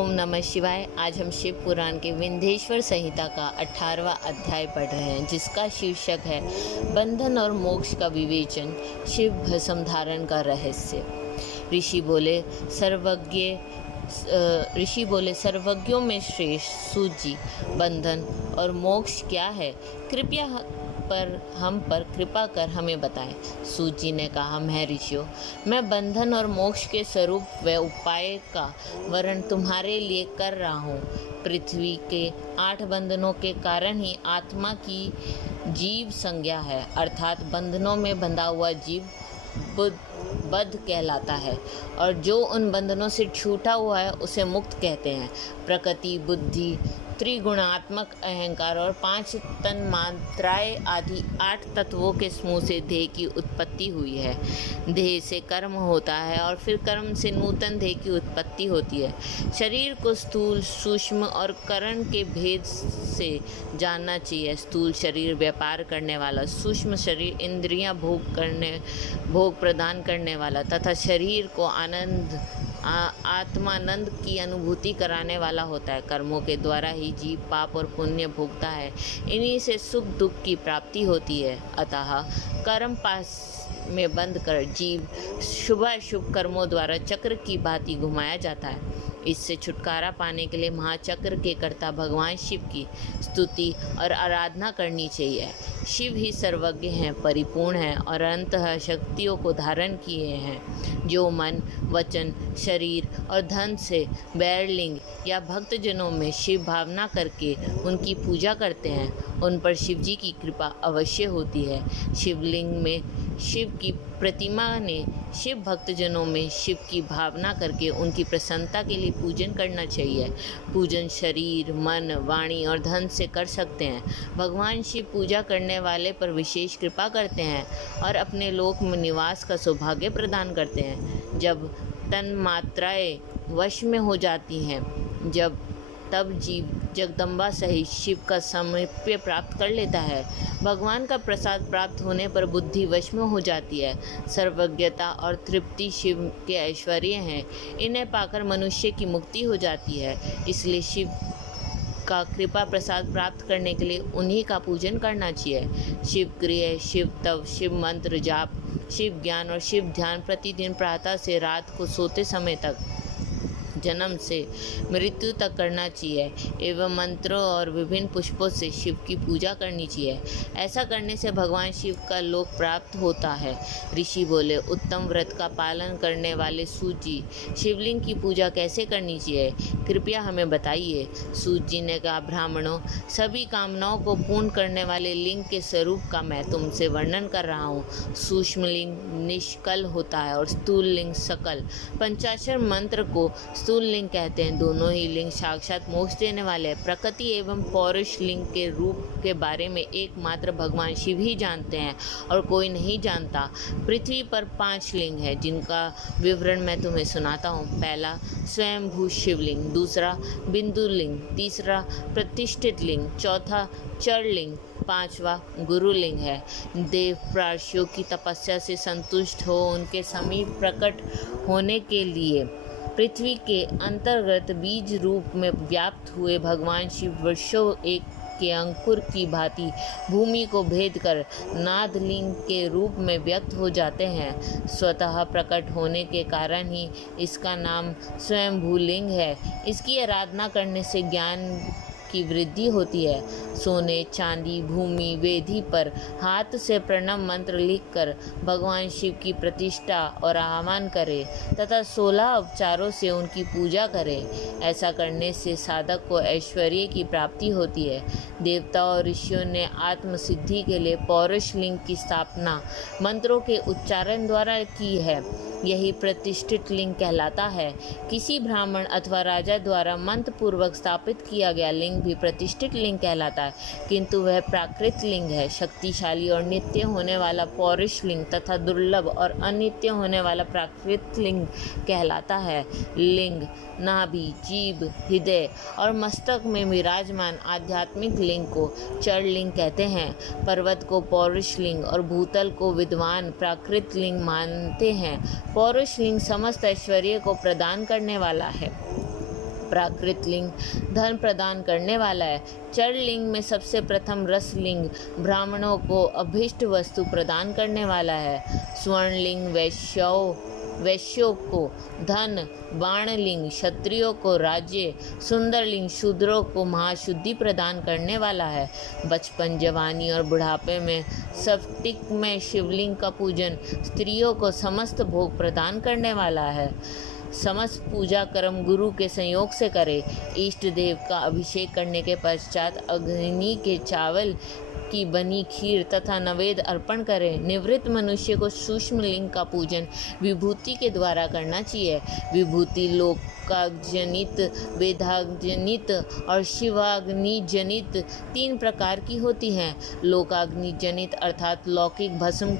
ओम नमः शिवाय। आज हम शिव पुराण के विंध्येश्वर संहिता का 18वां अध्याय पढ़ रहे हैं, जिसका शीर्षक है बंधन और मोक्ष का विवेचन, शिव भस्म धारण का रहस्य। ऋषि बोले सर्वज्ञों में श्रेष्ठ सूत जी, बंधन और मोक्ष क्या है? कृपया हम पर कृपा कर हमें बताएं। सूत जी ने कहा, मैं ऋषियों, मैं बंधन और मोक्ष के स्वरूप व उपाय का वर्णन तुम्हारे लिए कर रहा हूँ। पृथ्वी के 8 बंधनों के कारण ही आत्मा की जीव संज्ञा है, अर्थात बंधनों में बंधा हुआ जीव बद्ध कहलाता है, और जो उन बंधनों से छूटा हुआ है उसे मुक्त कहते हैं। प्रकृति, बुद्धि, त्रिगुणात्मक अहंकार और 5 तन्मात्राएं आदि 8 तत्वों के समूह से देह की उत्पत्ति हुई है। देह से कर्म होता है और फिर कर्म से नूतन देह की उत्पत्ति होती है। शरीर को स्थूल, सूक्ष्म और कारण के भेद से जानना चाहिए। स्थूल शरीर व्यापार करने वाला, सूक्ष्म शरीर इंद्रियां भोग प्रदान करने वाला तथा शरीर को आत्मानंद की अनुभूति कराने वाला होता है। कर्मों के द्वारा ही जीव पाप और पुण्य भोगता है, इन्हीं से सुख दुख की प्राप्ति होती है। अतः कर्म पास में बंद कर जीव शुभ अशुभ कर्मों द्वारा चक्र की भांति घुमाया जाता है। इससे छुटकारा पाने के लिए महाचक्र के कर्ता भगवान शिव की स्तुति और आराधना करनी चाहिए। शिव ही सर्वज्ञ हैं, परिपूर्ण हैं और अंततः शक्तियों को धारण किए हैं। जो मन, वचन, शरीर और धन से बैरलिंग या भक्तजनों में शिव भावना करके उनकी पूजा करते हैं, उन पर शिव जी की कृपा अवश्य होती है। शिवलिंग में शिव की प्रतिमा ने शिव भक्तजनों में शिव की भावना करके उनकी प्रसन्नता के लिए पूजन करना चाहिए। पूजन शरीर, मन, वाणी और धन से कर सकते हैं। भगवान शिव पूजा करने वाले पर विशेष कृपा करते हैं और अपने लोक में निवास का सौभाग्य प्रदान करते हैं। जब तन्मात्राएं वश में हो जाती हैं, तब जीव जगदम्बा सहित शिव का सामीप्य प्राप्त कर लेता है। भगवान का प्रसाद प्राप्त होने पर बुद्धि वश में हो जाती है। सर्वज्ञता और तृप्ति शिव के ऐश्वर्य हैं, इन्हें पाकर मनुष्य की मुक्ति हो जाती है। इसलिए शिव का कृपा प्रसाद प्राप्त करने के लिए उन्हीं का पूजन करना चाहिए। शिव क्रिया, शिव तव, शिव मंत्र जाप, शिव ज्ञान और शिव ध्यान प्रतिदिन प्रातः से रात को सोते समय तक, जन्म से मृत्यु तक करना चाहिए एवं मंत्रों और विभिन्न पुष्पों से शिव की पूजा करनी चाहिए। ऐसा करने से भगवान शिव का लोक प्राप्त होता है। ऋषि बोले, उत्तम व्रत का पालन करने वाले सूत जी, शिवलिंग की पूजा कैसे करनी चाहिए? कृपया हमें बताइए। सूत जी ने कहा, ब्राह्मणों, सभी कामनाओं को पूर्ण करने वाले लिंग के स्वरूप का मैं तुमसे वर्णन कर रहा हूँ। सूक्ष्म लिंग निष्कल होता है और स्थूल लिंग सकल। पंचाक्षर मंत्र को स्थूल लिंग कहते हैं। दोनों ही लिंग साक्षात मोक्ष देने वाले हैं। प्रकृति एवं पौरुष लिंग के रूप के बारे में एकमात्र भगवान शिव ही जानते हैं और कोई नहीं जानता। पृथ्वी पर 5 लिंग है, जिनका विवरण मैं तुम्हें सुनाता हूँ। पहला स्वयंभू शिवलिंग, दूसरा बिंदु लिंग, तीसरा प्रतिष्ठित लिंग, चौथा चर लिंग, 5वां गुरुलिंग है। देव प्रार्थियों की तपस्या से संतुष्ट हो उनके समीप प्रकट होने के लिए पृथ्वी के अंतर्गत बीज रूप में व्याप्त हुए भगवान शिव वर्षों एक के अंकुर की भांति भूमि को भेद कर नादलिंग के रूप में व्यक्त हो जाते हैं। स्वतः प्रकट होने के कारण ही इसका नाम स्वयंभूलिंग है। इसकी आराधना करने से ज्ञान की वृद्धि होती है। सोने, चांदी, भूमि, वेदी पर हाथ से प्रणव मंत्र लिखकर भगवान शिव की प्रतिष्ठा और आह्वान करें तथा 16 उपचारों से उनकी पूजा करें। ऐसा करने से साधक को ऐश्वर्य की प्राप्ति होती है। देवता और ऋषियों ने आत्मसिद्धि के लिए पौरुष लिंग की स्थापना मंत्रों के उच्चारण द्वारा की है। यही प्रतिष्ठित लिंग कहलाता है। किसी ब्राह्मण अथवा राजा द्वारा मंत्र पूर्वक स्थापित किया गया लिंग भी प्रतिष्ठित लिंग कहलाता है, किंतु वह प्राकृत लिंग है। शक्तिशाली और नित्य होने वाला पौरुष लिंग तथा दुर्लभ और अनित्य होने वाला प्राकृत लिंग कहलाता है। लिंग नाभि, जीभ, हृदय और मस्तक में विराजमान आध्यात्मिक लिंग को चर लिंग कहते हैं। पर्वत को पौरुष लिंग और भूतल को विद्वान प्राकृत लिंग मानते हैं। पौरुष लिंग समस्त ऐश्वर्य को प्रदान करने वाला है। प्राकृत लिंग धन प्रदान करने वाला है। चर लिंग में सबसे प्रथम रस लिंग ब्राह्मणों को अभीष्ट वस्तु प्रदान करने वाला है। स्वर्ण लिंग वैश्यों को धन, बाण लिंग क्षत्रियों को राज्य, सुंदर लिंग शूद्रों को महाशुद्धि प्रदान करने वाला है। बचपन, जवानी और बुढ़ापे में स्फटिक में शिवलिंग का पूजन स्त्रियों को समस्त भोग प्रदान करने वाला है। समस्त पूजा कर्म गुरु के संयोग से करे। इष्ट देव का अभिषेक करने के पश्चात अग्नि के चावल की बनी खीर तथा नैवेद्य अर्पण करें। निवृत्त मनुष्य को सूक्ष्म लिंग का पूजन विभूति के द्वारा करना चाहिए। विभूति लोकाग्निजनित, वेदाग्निजनित और शिवाग्निजनित 3 प्रकार की होती हैं। लोकाग्निजनित अर्थात लौकिक भस्म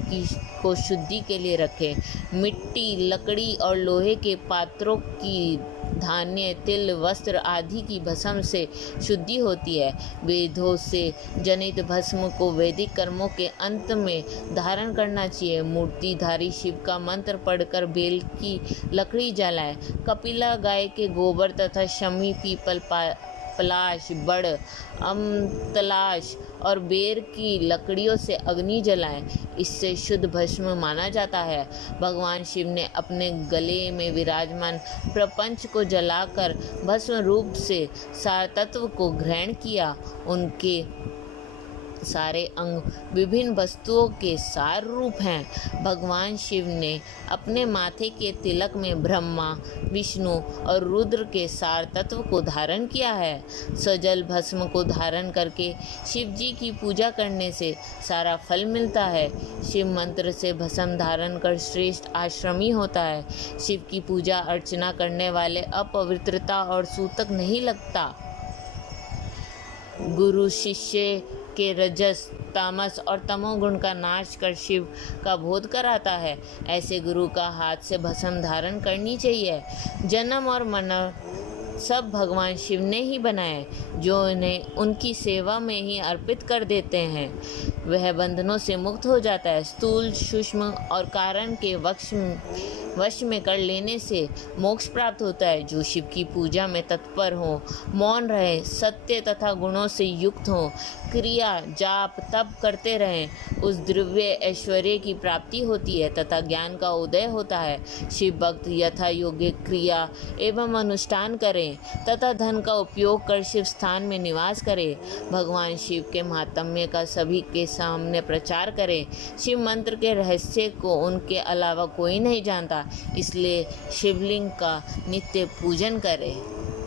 को शुद्धि के लिए रखें। मिट्टी, लकड़ी और लोहे के पात्रों की धान्य, तिल, वस्त्र आदि की भस्म से शुद्धि होती है। वेदों से जनित भस्म को वैदिक कर्मों के अंत में धारण करना चाहिए। मूर्तिधारी शिव का मंत्र पढ़कर बेल की लकड़ी जलाएं। कपिला गाय के गोबर तथा शमी, पीपल, पलाश, बड़, अमतलाश और बेर की लकड़ियों से अग्नि जलाएं। इससे शुद्ध भस्म माना जाता है। भगवान शिव ने अपने गले में विराजमान प्रपंच को जलाकर भस्म रूप से सार तत्व को ग्रहण किया। उनके सारे अंग विभिन्न वस्तुओं के सार रूप हैं। भगवान शिव ने अपने माथे के तिलक में ब्रह्मा, विष्णु और रुद्र के सार तत्व को धारण किया है। सजल भस्म को धारण करके शिव जी की पूजा करने से सारा फल मिलता है। शिव मंत्र से भस्म धारण कर श्रेष्ठ आश्रमी होता है। शिव की पूजा अर्चना करने वाले अपवित्रता और सूतक नहीं लगता। गुरु शिष्य के रजस, तामस और तमोगुण का नाश कर शिव का बोध कराता है। ऐसे गुरु का हाथ से भस्म धारण करनी चाहिए। जन्म और मरण सब भगवान शिव ने ही बनाए, जो इन्हें उनकी सेवा में ही अर्पित कर देते हैं। वह बंधनों से मुक्त हो जाता है। स्थूल, सूक्ष्म और कारण के वश में कर लेने से मोक्ष प्राप्त होता है। जो शिव की पूजा में तत्पर हो, मौन रहे, सत्य तथा गुणों से युक्त हो, क्रिया, जाप, तप करते रहें, उस दिव्य ऐश्वर्य की प्राप्ति होती है तथा ज्ञान का उदय होता है। शिव भक्त यथा योग्य क्रिया एवं अनुष्ठान करें तथा धन का उपयोग कर शिव स्थान में निवास करें। भगवान शिव के महात्म्य का सभी के सामने प्रचार करें। शिव मंत्र के रहस्य को उनके अलावा कोई नहीं जानता, इसलिए शिवलिंग का नित्य पूजन करें।